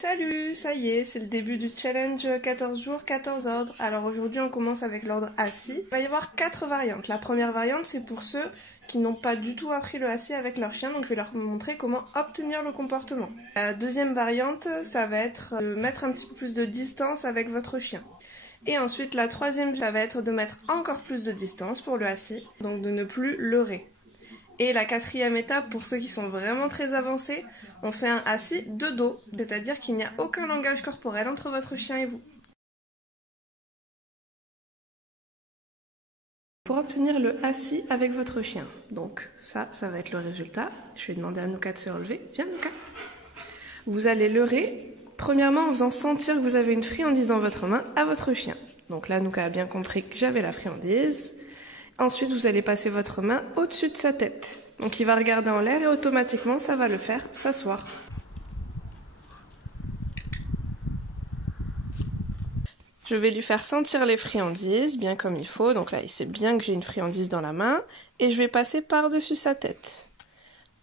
Salut, ça y est, c'est le début du challenge 14 jours, 14 ordres. Alors aujourd'hui on commence avec l'ordre assis. Il va y avoir 4 variantes. La première variante c'est pour ceux qui n'ont pas du tout appris le assis avec leur chien, donc je vais leur montrer comment obtenir le comportement. La deuxième variante, ça va être de mettre un petit peu plus de distance avec votre chien. Et ensuite la troisième, ça va être de mettre encore plus de distance pour le assis, donc de ne plus leurrer. Et la quatrième étape, pour ceux qui sont vraiment très avancés, on fait un assis de dos, c'est-à-dire qu'il n'y a aucun langage corporel entre votre chien et vous. Pour obtenir le assis avec votre chien, donc ça va être le résultat. Je vais demander à Nuka de se relever. Viens Nuka. Vous allez leurrer, premièrement en faisant sentir que vous avez une friandise dans votre main à votre chien. Donc là, Nuka a bien compris que j'avais la friandise. Ensuite, vous allez passer votre main au-dessus de sa tête. Donc il va regarder en l'air et automatiquement, ça va le faire s'asseoir. Je vais lui faire sentir les friandises, bien comme il faut. Donc là, il sait bien que j'ai une friandise dans la main. Et je vais passer par-dessus sa tête.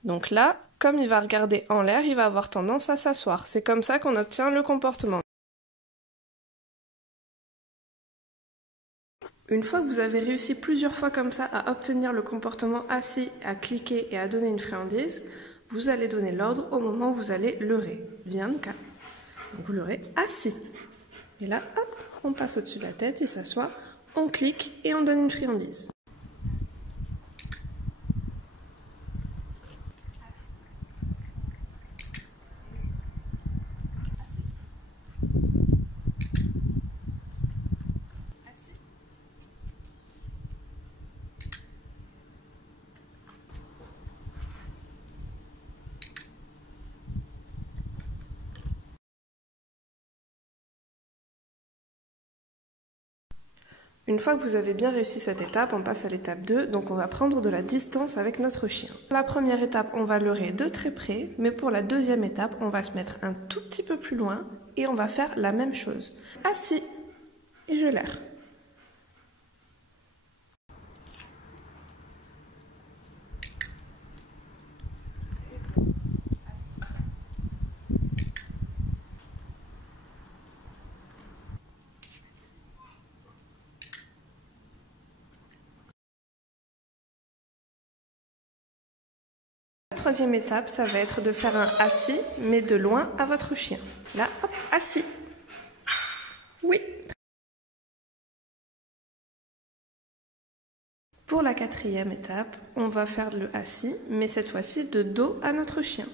Donc là, comme il va regarder en l'air, il va avoir tendance à s'asseoir. C'est comme ça qu'on obtient le comportement. Une fois que vous avez réussi plusieurs fois comme ça à obtenir le comportement assis, à cliquer et à donner une friandise, vous allez donner l'ordre au moment où vous allez leurrer. Viens, Nuka. Vous leurrez assis. Et là, hop, on passe au-dessus de la tête, il s'assoit, on clique et on donne une friandise. Une fois que vous avez bien réussi cette étape, on passe à l'étape 2, donc on va prendre de la distance avec notre chien. Pour la première étape, on va leurrer de très près, mais pour la deuxième étape, on va se mettre un tout petit peu plus loin et on va faire la même chose. Assis, et je leurre. La troisième étape, ça va être de faire un assis, mais de loin à votre chien. Là, hop, assis. Oui. Pour la quatrième étape, on va faire le assis, mais cette fois-ci de dos à notre chien.